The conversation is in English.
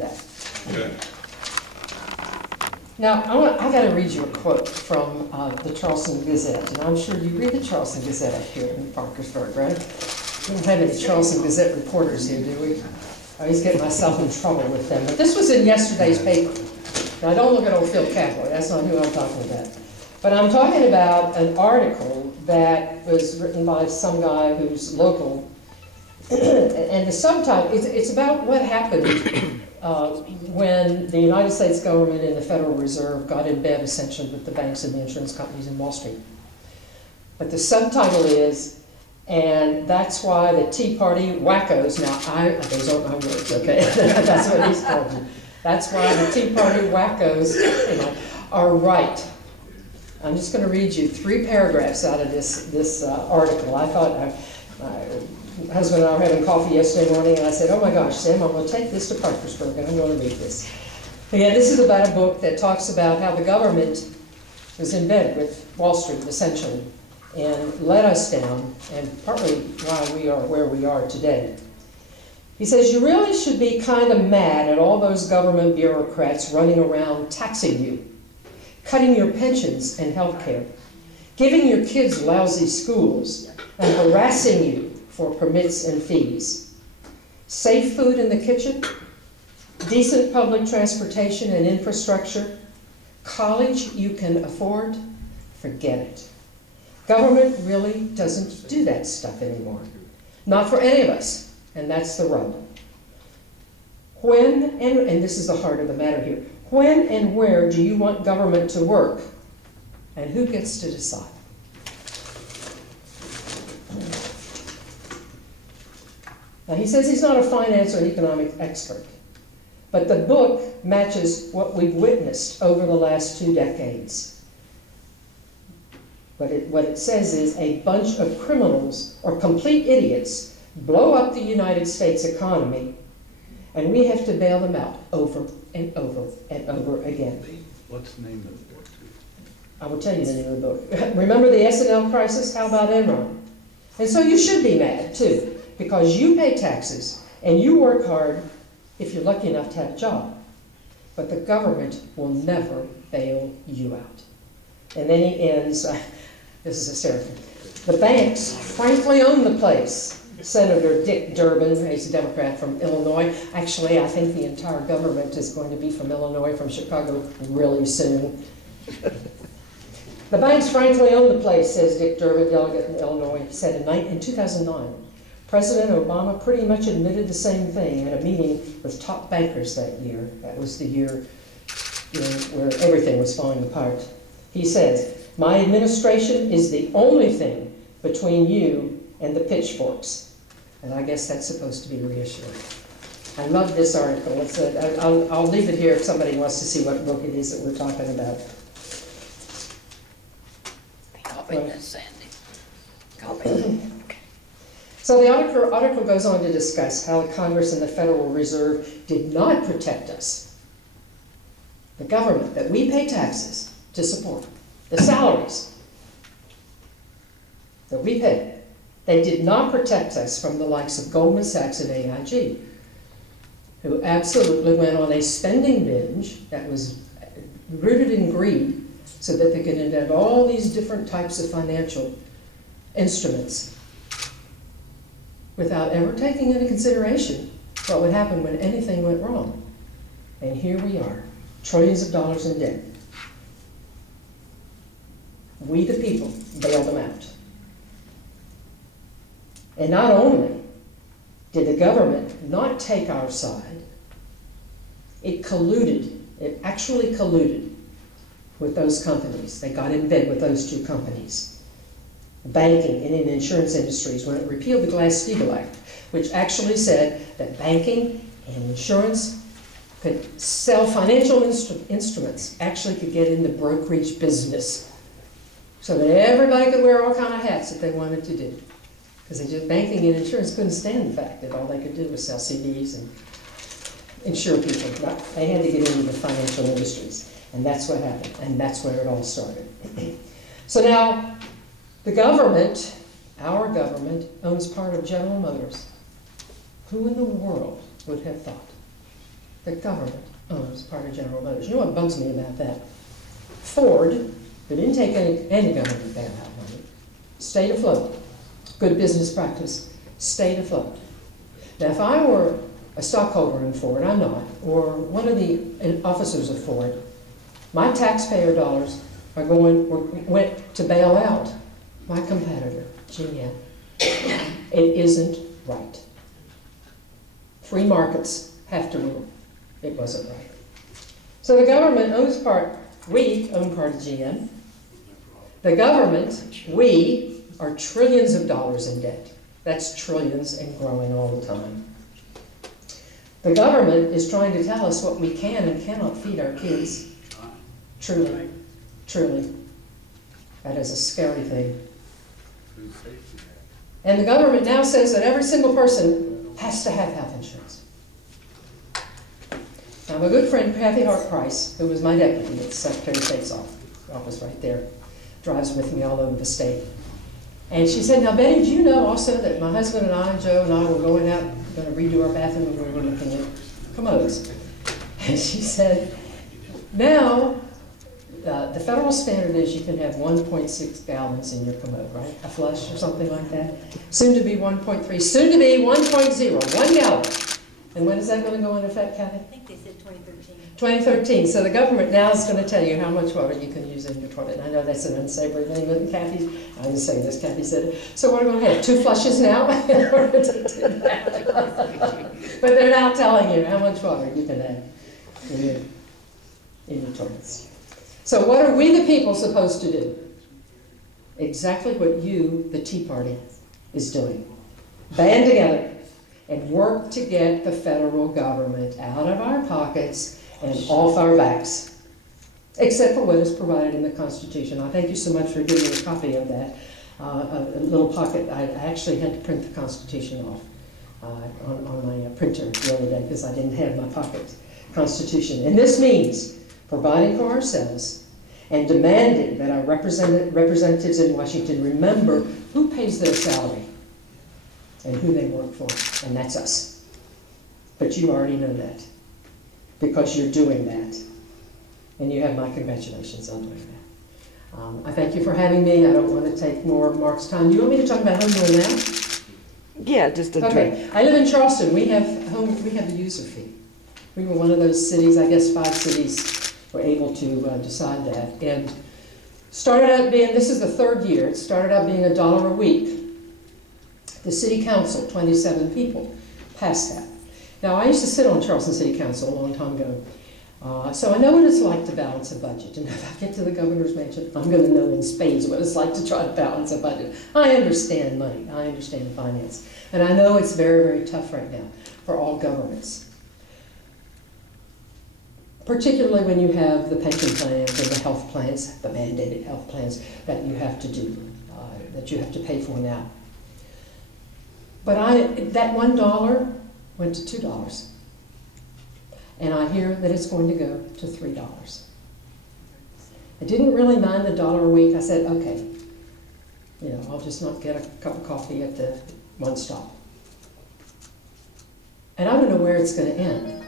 that. Okay. Now, I got to read you a quote from the Charleston Gazette, and I'm sure you read the Charleston Gazette up here in Parkersburg, right? We don't have any Charleston Gazette reporters here, do we? I always get myself in trouble with them. But this was in yesterday's paper. Now, don't look at old Phil Cavler. That's not who I'm talking about. But I'm talking about an article that was written by some guy who's local. And the subtitle, it's about what happened when the United States government and the Federal Reserve got in bed, essentially, with the banks and the insurance companies in Wall Street. But the subtitle is, and that's why the Tea Party wackos, now those aren't my words, okay? That's what he's called me. That's why the Tea Party wackos, are right. I'm just going to read you 3 paragraphs out of this article. I thought, my husband and I were having coffee yesterday morning, and I said, oh my gosh, Sam, I'm going to take this to Parkersburg, and I'm going to read this. But yeah, this is about a book that talks about how the government was in bed with Wall Street, essentially, and let us down, and partly why we are where we are today. He says, you really should be kind of mad at all those government bureaucrats running around taxing you, cutting your pensions and health care, giving your kids lousy schools, and harassing you for permits and fees. Safe food in the kitchen, decent public transportation and infrastructure, college you can afford, forget it. Government really doesn't do that stuff anymore. Not for any of us, and that's the rub. When, and this is the heart of the matter here, when and where do you want government to work, and who gets to decide? Now, he says he's not a finance or economic expert, but the book matches what we've witnessed over the last 2 decades. What it says is a bunch of criminals or complete idiots blow up the United States economy, and we have to bail them out over and over and over again. What's the name of the book? I will tell you the name of the book. Remember the S&L crisis? How about Enron? And so you should be mad, too, because you pay taxes and you work hard if you're lucky enough to have a job. But the government will never bail you out. And then he ends, this is hysterical. The banks frankly own the place. Senator Dick Durbin, he's a Democrat from Illinois. Actually, I think the entire government is going to be from Illinois, from Chicago really soon. The banks frankly own the place, says Dick Durbin, delegate in Illinois. He said in 2009, President Obama pretty much admitted the same thing at a meeting with top bankers that year. That was the year where everything was falling apart. He says, my administration is the only thing between you and the pitchforks. And I guess that's supposed to be reassuring. I love this article. I'll leave it here if somebody wants to see what book it is that we're talking about. Copy this, Sandy. Copy. So the article goes on to discuss how the Congress and the Federal Reserve did not protect us. The government that we pay taxes to support, the salaries that we pay, they did not protect us from the likes of Goldman Sachs and AIG, who absolutely went on a spending binge that was rooted in greed so that they could invent all these different types of financial instruments without ever taking into consideration what would happen when anything went wrong. And here we are, trillions of dollars in debt. We, the people, bailed them out. And not only did the government not take our side, it colluded, it actually colluded with those companies. They got in bed with those 2 companies. Banking and in insurance industries, when it repealed the Glass-Steagall Act, which actually said that banking and insurance could sell financial instruments, actually could get in the brokerage business, so that everybody could wear all kind of hats that they wanted to do. Because banking and insurance couldn't stand the fact that all they could do was sell CDs and insure people. They had to get into the financial industries. And that's what happened. And that's where it all started. So now, the government, our government, owns part of General Motors. Who in the world would have thought? the government owns part of General Motors. You know what bugs me about that? Ford, who didn't take any government bailout money, stayed afloat. Good business practice, stayed afloat. Now, if I were a stockholder in Ford, I'm not, or one of the officers of Ford, my taxpayer dollars are went to bail out my competitor, GM. It isn't right. Free markets have to rule. It wasn't right. So the government owns part, we own part of GM. The government, we, are trillions of dollars in debt. That's trillions and growing all the time. The government is trying to tell us what we can and cannot feed our kids. Truly, truly. That is a scary thing. And the government now says that every single person has to have health insurance. Now, my good friend Kathy Hart Price, who was my deputy at the Secretary of State's office right there, drives with me all over the state. And she said, now Betty, do you know also that my husband and I, Joe and I, were going out, going to redo our bathroom and we were looking at commodes. And she said, now, the federal standard is you can have 1.6 gallons in your commode, right? A flush or something like that. Soon to be 1.3, soon to be 1.0, 1 gallon. And when is that going to go into effect, Kathy? I think they said 2013. 2013. So the government now is going to tell you how much water you can use in your toilet. And I know that's an unsavory thing, but Kathy, I didn't say this, Kathy said it. So what are we going to have, 2 flushes now in order to do that? But they're now telling you how much water you can have in your toilets. So what are we the people supposed to do? Exactly what you, the Tea Party, is doing. Band together and work to get the federal government out of our pockets and off our backs, except for what is provided in the Constitution. I thank you so much for giving me a copy of that. A little pocket. I actually had to print the Constitution off on my printer the other day because I didn't have my pocket Constitution. And this means providing for ourselves and demanding that our representatives in Washington remember who pays their salary and who they work for, and that's us. But you already know that because you're doing that, and you have my congratulations on doing that. I thank you for having me. I don't want to take more of Mark's time. Do you want me to talk about home rule now? Yeah, just a Okay. I live in Charleston. We have the user fee. We were one of those cities, I guess 5 cities were able to decide that. And started out being, this is the 3rd year, it started out being $1 a week. The city council, 27 people, passed that. Now, I used to sit on Charleston City Council a long time ago, so I know what it's like to balance a budget. And if I get to the governor's mansion, I'm going to know in spades what it's like to try to balance a budget. I understand money. I understand finance. And I know it's very, very tough right now for all governments, particularly when you have the pension plans and the health plans, the mandated health plans that you have to do, that you have to pay for now. But that $1 went to $2. And I hear that it's going to go to $3. I didn't really mind the $1 a week. I said, okay, I'll just not get a cup of coffee at the one stop. And I don't know where it's going to end.